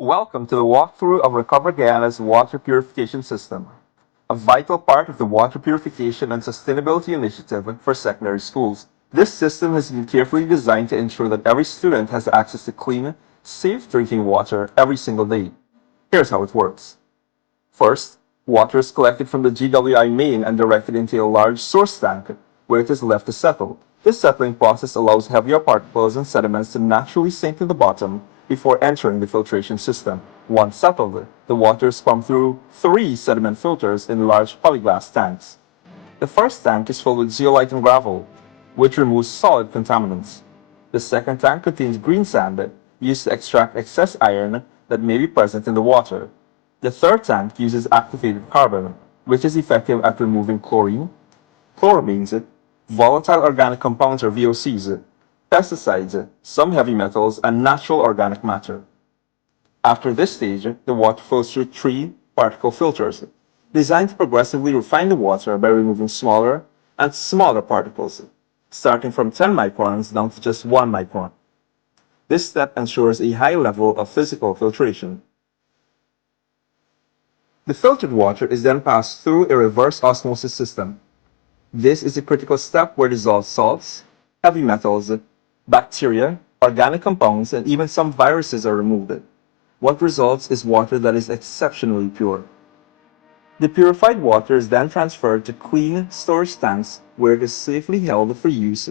Welcome to the walkthrough of Recover Guyana's Water Purification System, a vital part of the Water Purification and Sustainability Initiative for secondary schools. This system has been carefully designed to ensure that every student has access to clean, safe drinking water every single day. Here's how it works. First, water is collected from the GWI main and directed into a large source tank, where it is left to settle. This settling process allows heavier particles and sediments to naturally sink to the bottom before entering the filtration system. Once settled, the water is pumped through 3 sediment filters in large polyglass tanks. The first tank is filled with zeolite and gravel, which removes solid contaminants. The second tank contains green sand, used to extract excess iron that may be present in the water. The third tank uses activated carbon, which is effective at removing chlorine, chloramines, volatile organic compounds or VOCs, pesticides, some heavy metals, and natural organic matter. After this stage, the water flows through 3 particle filters, designed to progressively refine the water by removing smaller and smaller particles, starting from 10 microns down to just 1 micron. This step ensures a high level of physical filtration. The filtered water is then passed through a reverse osmosis system. This is a critical step where dissolved salts, heavy metals, bacteria, organic compounds, and even some viruses are removed. What results is water that is exceptionally pure. The purified water is then transferred to clean storage tanks where it is safely held for use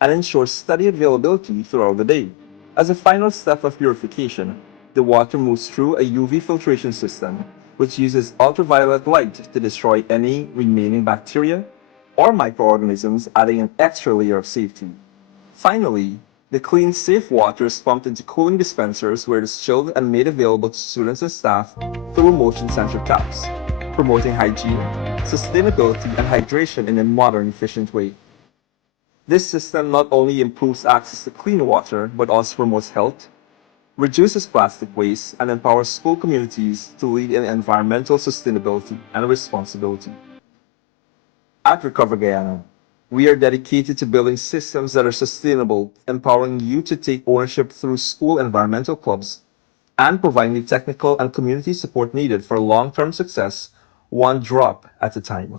and ensures steady availability throughout the day. As a final step of purification, the water moves through a UV filtration system, which uses ultraviolet light to destroy any remaining bacteria or microorganisms, adding an extra layer of safety. Finally, the clean, safe water is pumped into cooling dispensers where it is chilled and made available to students and staff through motion sensor taps, promoting hygiene, sustainability, and hydration in a modern, efficient way. This system not only improves access to clean water, but also promotes health, reduces plastic waste, and empowers school communities to lead in environmental sustainability and responsibility. At Recover Guyana, we are dedicated to building systems that are sustainable, empowering you to take ownership through school environmental clubs, and providing the technical and community support needed for long-term success, one drop at a time.